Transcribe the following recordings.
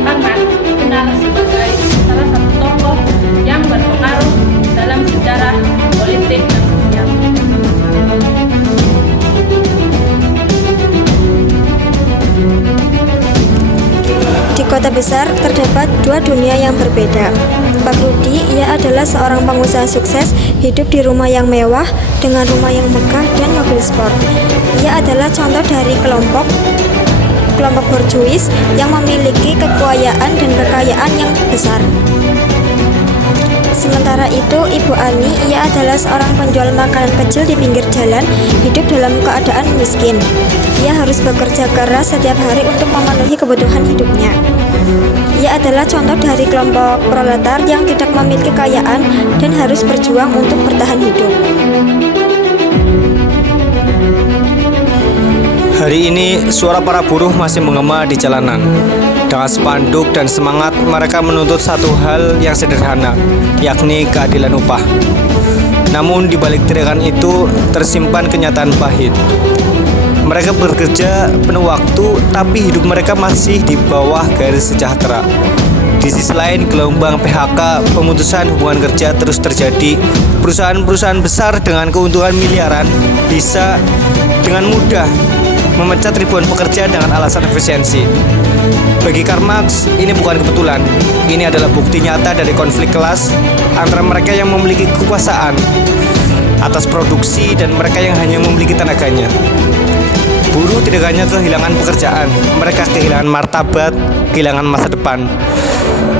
Karl Marx dikenal sebagai salah satu tokoh yang berpengaruh dalam sejarah politik dan sosial. Di kota besar terdapat dua dunia yang berbeda. Pak Rudi, ia adalah seorang pengusaha sukses, hidup di rumah yang mewah dengan rumah yang megah dan mobil sport. Ia adalah contoh dari kelompok borjuis yang memiliki kekayaan dan kekayaan yang besar. Sementara itu, Ibu Ani, ia adalah seorang penjual makanan kecil di pinggir jalan, hidup dalam keadaan miskin. Ia harus bekerja keras setiap hari untuk memenuhi kebutuhan hidupnya. Ia adalah contoh dari kelompok proletar yang tidak memiliki kekayaan dan harus berjuang untuk bertahan hidup. Hari ini, suara para buruh masih menggema di jalanan. Dengan spanduk dan semangat, mereka menuntut satu hal yang sederhana, yakni keadilan upah. Namun, di balik teriakan itu tersimpan kenyataan pahit. Mereka bekerja penuh waktu, tapi hidup mereka masih di bawah garis sejahtera. Di sisi lain, gelombang PHK, pemutusan hubungan kerja terus terjadi. Perusahaan-perusahaan besar dengan keuntungan miliaran bisa dengan mudah memecat ribuan pekerja dengan alasan efisiensi. Bagi Karl Marx, ini bukan kebetulan. Ini adalah bukti nyata dari konflik kelas antara mereka yang memiliki kekuasaan atas produksi dan mereka yang hanya memiliki tenaganya. Buruh tidak hanya kehilangan pekerjaan, mereka kehilangan martabat, kehilangan masa depan.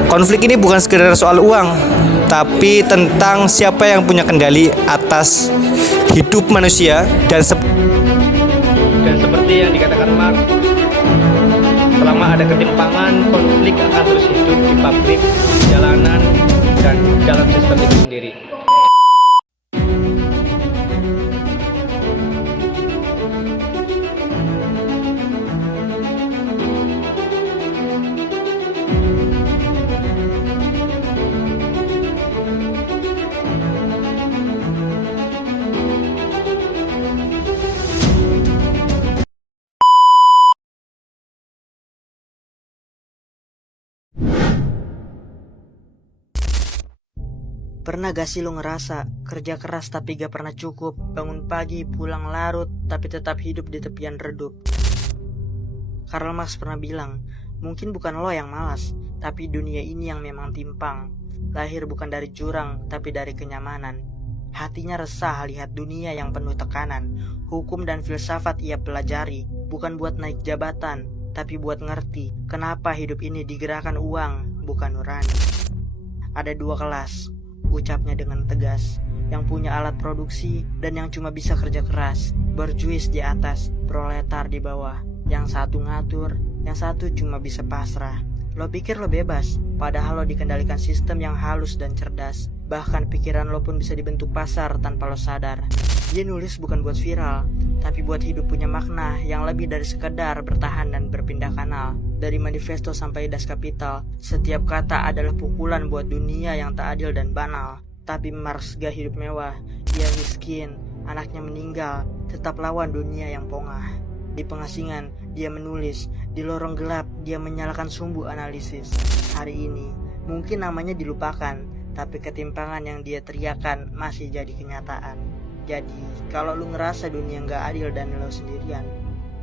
Konflik ini bukan sekedar soal uang, tapi tentang siapa yang punya kendali atas hidup manusia dan seperti yang dikatakan Marx, selama ada ketimpangan, konflik akan terus hidup di pabrik, jalanan, dan dalam sistem itu sendiri. Pernah gak sih lo ngerasa kerja keras tapi gak pernah cukup, bangun pagi pulang larut tapi tetap hidup di tepian redup? Karl Marx pernah bilang, mungkin bukan lo yang malas, tapi dunia ini yang memang timpang. Lahir bukan dari jurang tapi dari kenyamanan. Hatinya resah lihat dunia yang penuh tekanan. Hukum dan filsafat ia pelajari, bukan buat naik jabatan, tapi buat ngerti kenapa hidup ini digerakkan uang, bukan nurani. Ada dua kelas, ucapnya dengan tegas, yang punya alat produksi dan yang cuma bisa kerja keras. Berjuis di atas, proletar di bawah. Yang satu ngatur, yang satu cuma bisa pasrah. Lo pikir lo bebas, padahal lo dikendalikan sistem yang halus dan cerdas. Bahkan pikiran lo pun bisa dibentuk pasar tanpa lo sadar. Dia nulis bukan buat viral, tapi buat hidup punya makna yang lebih dari sekedar bertahan dan berpindah kanal. Dari manifesto sampai Das Kapital, setiap kata adalah pukulan buat dunia yang tak adil dan banal. Tapi Marx gak hidup mewah, dia miskin, anaknya meninggal, tetap lawan dunia yang pongah. Di pengasingan, dia menulis, di lorong gelap, dia menyalakan sumbu analisis. Hari ini, mungkin namanya dilupakan, tapi ketimpangan yang dia teriakan masih jadi kenyataan. Jadi, kalau lu ngerasa dunia gak adil dan lo sendirian,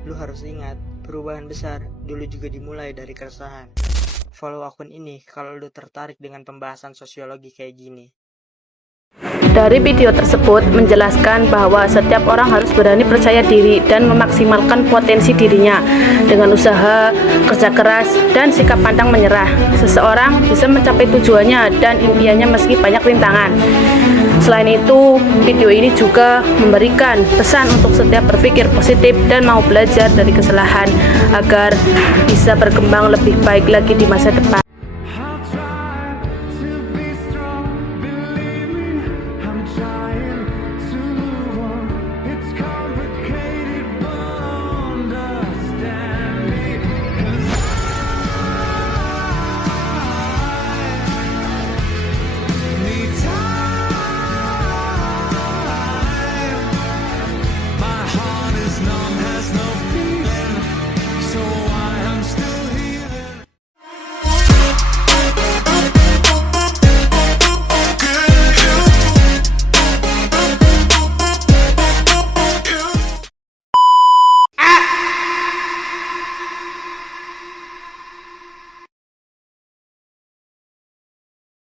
lu harus ingat, perubahan besar dulu juga dimulai dari keresahan. Follow akun ini kalau lu tertarik dengan pembahasan sosiologi kayak gini. Dari video tersebut menjelaskan bahwa setiap orang harus berani percaya diri dan memaksimalkan potensi dirinya. Dengan usaha, kerja keras, dan sikap pantang menyerah, seseorang bisa mencapai tujuannya dan impiannya meski banyak rintangan. Selain itu, video ini juga memberikan pesan untuk setiap berpikir positif dan mau belajar dari kesalahan agar bisa berkembang lebih baik lagi di masa depan.